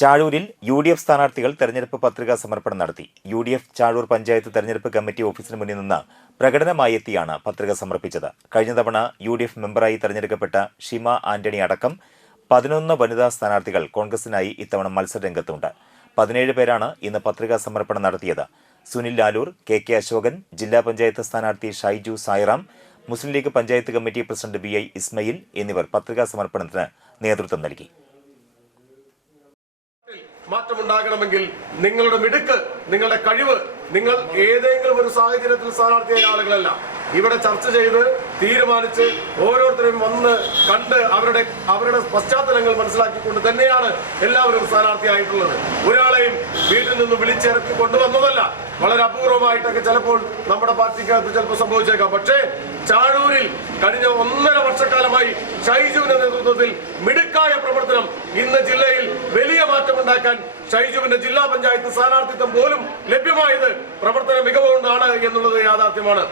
ചാഴൂരിൽ UDF സ്ഥാനാർത്ഥികൾ തെരഞ്ഞെടുപ്പ് പത്രികാ സമർപ്പണം നടത്തി. UDF ചാഴൂർ പഞ്ചായത്ത് തെരഞ്ഞെടുപ്പ് കമ്മിറ്റി ഓഫീസിന് മുന്നിൽ നിന്ന് പ്രകടനമായി എത്തിയാണ് പത്രിക സമർപ്പിച്ചത്. കഴിഞ്ഞ തവണ UDF മെമ്പറായി തെരഞ്ഞെടുക്കപ്പെട്ട ഷിമ ആന്റണി അടക്കം 11 വനിതാ സ്ഥാനാർത്ഥികൾ കോൺഗ്രസിനായി ഇത്തവണ മത്സരരംഗത്തുണ്ട്. 17 പേരാണ് ഇന്ന് പത്രികാ സമർപ്പണം നടത്തിയത്. സുനിൽ ലാലൂർ, KK അശോകൻ, ജില്ലാ പഞ്ചായത്ത് സ്ഥാനാർത്ഥി Shaiju Sairam, Muslim League panchayat committee president BI Ismail എന്നിവർ പത്രികാ സമർപ്പണത്തിന് നേതൃത്വം നൽകി. മാറ്റമുണ്ടാകണമെങ്കിൽ നിങ്ങളുടെ മിടുക്ക്, നിങ്ങളുടെ കഴിവ്, നിങ്ങൾ ഏതെങ്കിലും ഒരു സാഹചര്യത്തിൽ സ്ഥാനാർത്ഥിയായ ആളുകളല്ല. ഇവിടെ ചർച്ച ചെയ്ത് തീരുമാനിച്ച് ഓരോരുത്തരും വന്ന് കണ്ട് അവരുടെ പശ്ചാത്തലങ്ങൾ മനസ്സിലാക്കിക്കൊണ്ട് തന്നെയാണ് എല്ലാവരും സ്ഥാനാർത്ഥിയായിട്ടുള്ളത്. ഒരാളെയും വീട്ടിൽ നിന്ന് വിളിച്ചിറക്കി കൊണ്ടുവന്നതല്ല. വളരെ അപൂർവമായിട്ടൊക്കെ ചിലപ്പോൾ നമ്മുടെ പാർട്ടിക്കകത്ത് ചിലപ്പോൾ സംഭവിച്ചേക്കാം. പക്ഷേ ചാഴൂരിൽ കഴിഞ്ഞ 1.5 വർഷക്കാലമായി ഷൈജുവിന്റെ നേതൃത്വത്തിൽ മിടുക്കായ പ്രവർത്തനം ഇന്ന് ജില്ലയിൽ വലിയ മാറ്റമുണ്ടാക്കാൻ ഷൈജുവിന്റെ ജില്ലാ പഞ്ചായത്ത് സ്ഥാനാർത്ഥിത്വം പോലും ലഭ്യമായത് പ്രവർത്തന മികവുകൊണ്ടാണ് എന്നുള്ളത് യാഥാർത്ഥ്യമാണ്.